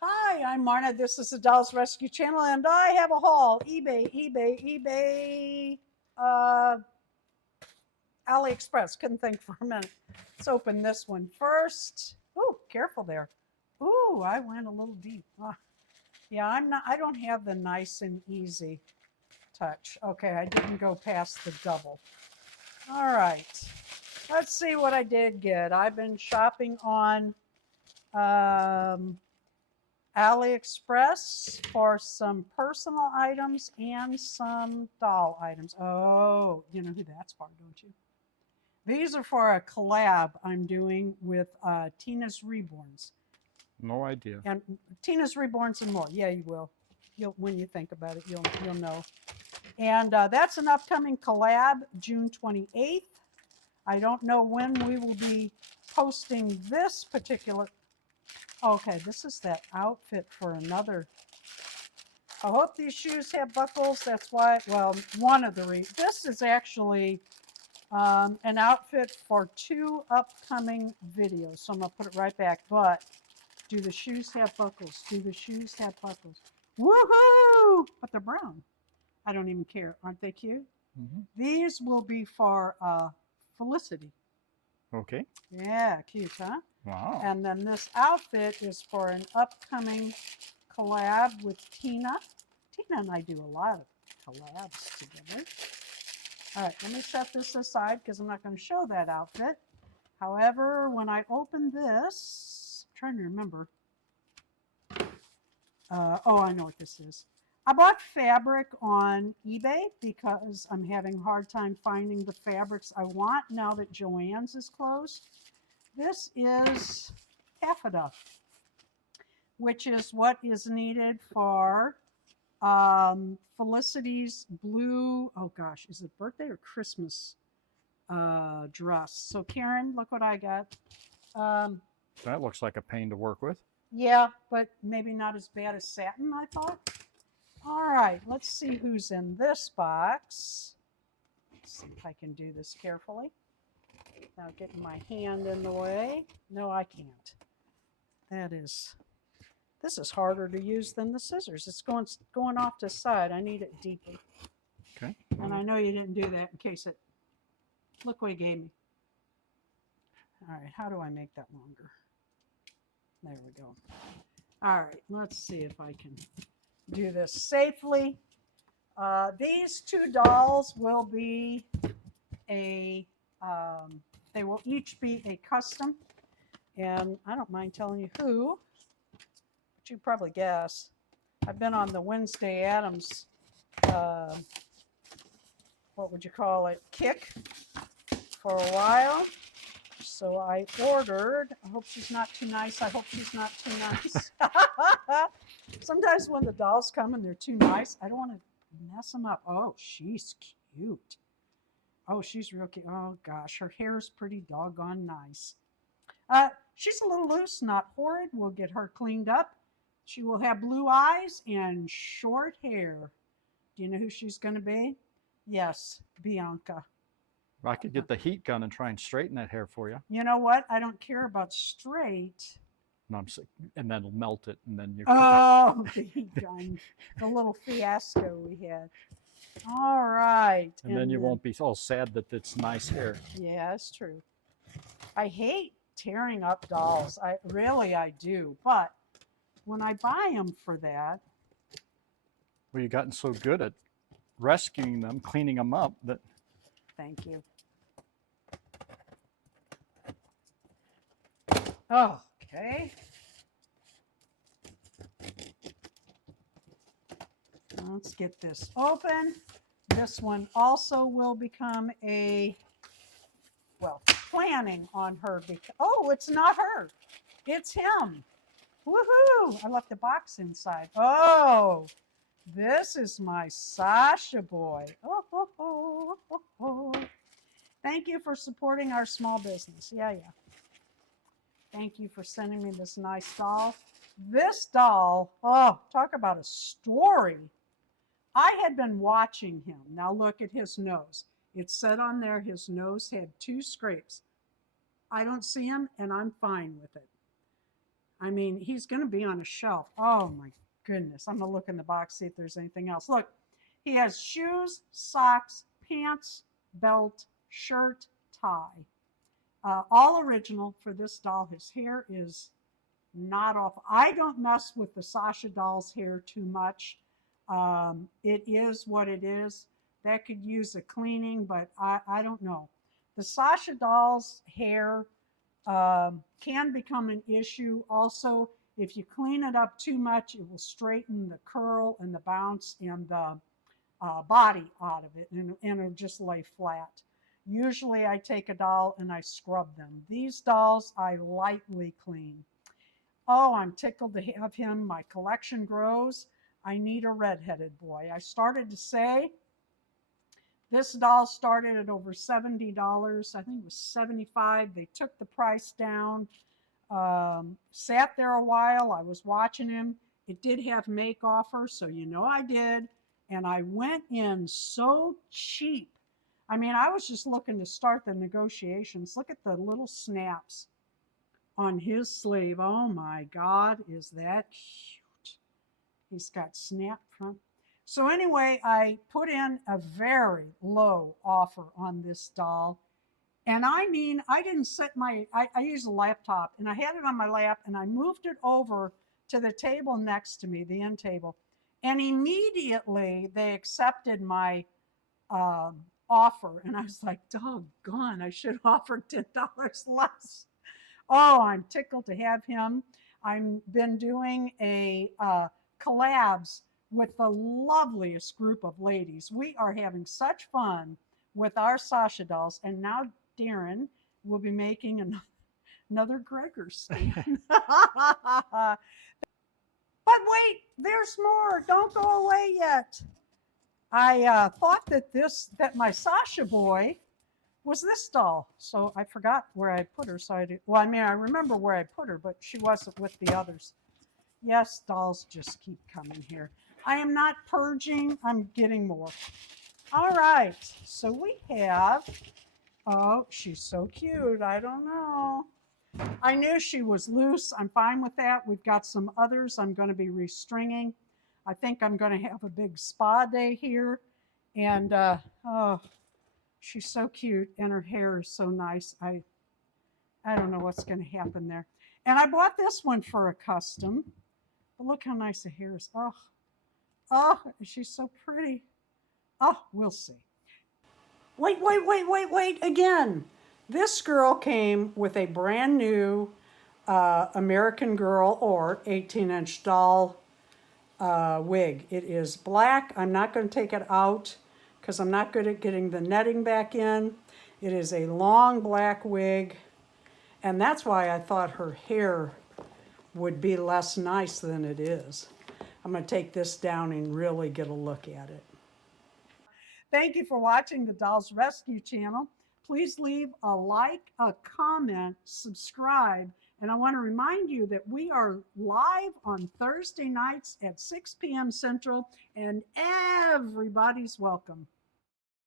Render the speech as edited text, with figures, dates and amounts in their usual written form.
Hi, I'm Marna. This is the Dolls Rescue Channel, and I have a haul. eBay, AliExpress. Couldn't think for a minute. Let's open this one first. Ooh, careful there. Ooh, I went a little deep. Yeah, I don't have the nice and easy touch. Okay, I didn't go past the double. All right. Let's see what I did get. I've been shopping on AliExpress for some personal items and some doll items. Oh, you know who that's for, don't you? These are for a collab I'm doing with Tina's Reborns. No idea. And Tina's Reborns and more. Yeah, you will. When you think about it, you'll know. And that's an upcoming collab, June 28th. I don't know when we will be posting this particular. Okay, this is that outfit for another. I hope these shoes have buckles. That's why, well, one of the reasons. This is actually an outfit for 2 upcoming videos. So I'm going to put it right back. But do the shoes have buckles? Do the shoes have buckles? Woohoo! But they're brown. I don't even care. Aren't they cute? Mm-hmm. These will be for Felicity. Okay. Yeah, cute, huh? Wow. And then this outfit is for an upcoming collab with Tina. Tina and I do a lot of collabs together. All right, let me set this aside because I'm not going to show that outfit. However, when I open this, I'm trying to remember. Oh, I know what this is. I bought fabric on eBay because I'm having a hard time finding the fabrics I want now that Joann's is closed. This is taffeta, which is what is needed for Felicity's blue, oh gosh, is it birthday or Christmas dress? So Karen, look what I got. That looks like a pain to work with. Yeah, but maybe not as bad as satin, I thought. All right, let's see who's in this box. Let's see if I can do this carefully. Without getting my hand in the way. No, I can't. This is harder to use than the scissors. It's going off to the side. I need it deeper. Okay. And I know you didn't do that in case it, look what he gave me. All right, how do I make that longer? There we go. All right, let's see if I can do this safely. These 2 dolls will be they will each be a custom. And I don't mind telling you who, but you probably guess. I've been on the Wednesday Addams, what would you call it, kick for a while. So I ordered, I hope she's not too nice. I hope she's not too nice. Sometimes when the dolls come and they're too nice, I don't want to mess them up. Oh, she's cute. Oh, she's real cute. Oh, gosh, her hair's pretty doggone nice. She's a little loose, not horrid. We'll get her cleaned up. She will have blue eyes and short hair. Do you know who she's going to be? Yes, Bianca. I could get the heat gun and try and straighten that hair for you. You know what? I don't care about straight. No, I'm sick. And then it'll melt it, and then you. Oh, the heat gun. The little fiasco we had. All right. And then you won't be all sad that it's nice hair. Yeah, it's true. I hate tearing up dolls. I do. But when I buy them for that. Well, you've gotten so good at rescuing them, cleaning them up that. Thank you. Oh, okay. Let's get this open. This one also will become planning on her. Oh, it's not her. It's him. Woohoo! I left the box inside. Oh, this is my Sasha boy. Oh. Thank you for supporting our small business. Yeah. Thank you for sending me this nice doll. This doll, oh, talk about a story. I had been watching him. Now look at his nose. It said on there his nose had 2 scrapes. I don't see him, and I'm fine with it. I mean, he's going to be on a shelf. Oh my goodness. I'm going to look in the box, see if there's anything else. Look, he has shoes, socks, pants, belt, shirt, tie. All original for this doll. His hair is not off. I don't mess with the Sasha doll's hair too much. It is what it is. That could use a cleaning, but I don't know. The Sasha doll's hair can become an issue. Also, if you clean it up too much, it will straighten the curl and the bounce and the body out of it, and it'll just lay flat. Usually I take a doll and I scrub them. These dolls I lightly clean. Oh, I'm tickled to have him. My collection grows. I need a redheaded boy. I started to say this doll started at over $70. I think it was $75. They took the price down. Sat there a while. I was watching him. It did have make offer, so you know I did. And I went in so cheap. I mean, I was just looking to start the negotiations. Look at the little snaps on his sleeve. Oh my God, is that cute? He's got snap front. So anyway, I put in a very low offer on this doll. And I mean, I didn't set I use a laptop, and I had it on my lap, and I moved it over to the table next to me, the end table. And immediately they accepted my offer. And I was like, doggone, I should have offered $10 less. Oh, I'm tickled to have him. I've been doing a collabs with the loveliest group of ladies. We are having such fun with our Sasha dolls. And now Darren will be making another Gregor stand. But wait, there's more. Don't go away yet. I thought that my Sasha boy was this doll. So I forgot where I put her. So I mean, I remember where I put her, but she wasn't with the others. Yes, dolls just keep coming here. I am not purging. I'm getting more. All right. So we have, oh, she's so cute. I don't know. I knew she was loose. I'm fine with that. We've got some others I'm going to be restringing. I think I'm going to have a big spa day here. And oh, she's so cute, and her hair is so nice. I don't know what's going to happen there. And I bought this one for a custom. But look how nice the hair is. Oh, she's so pretty. Oh, we'll see. Wait again. This girl came with a brand new American Girl or 18-inch doll wig. It is black. I'm not going to take it out because I'm not good at getting the netting back in. It is a long black wig, and that's why I thought her hair would be less nice than it is. I'm going to take this down and really get a look at it. Thank you for watching the Dolls Rescue channel. Please leave a like, a comment, subscribe, and I want to remind you that we are live on Thursday nights at 6 p.m. Central, and everybody's welcome.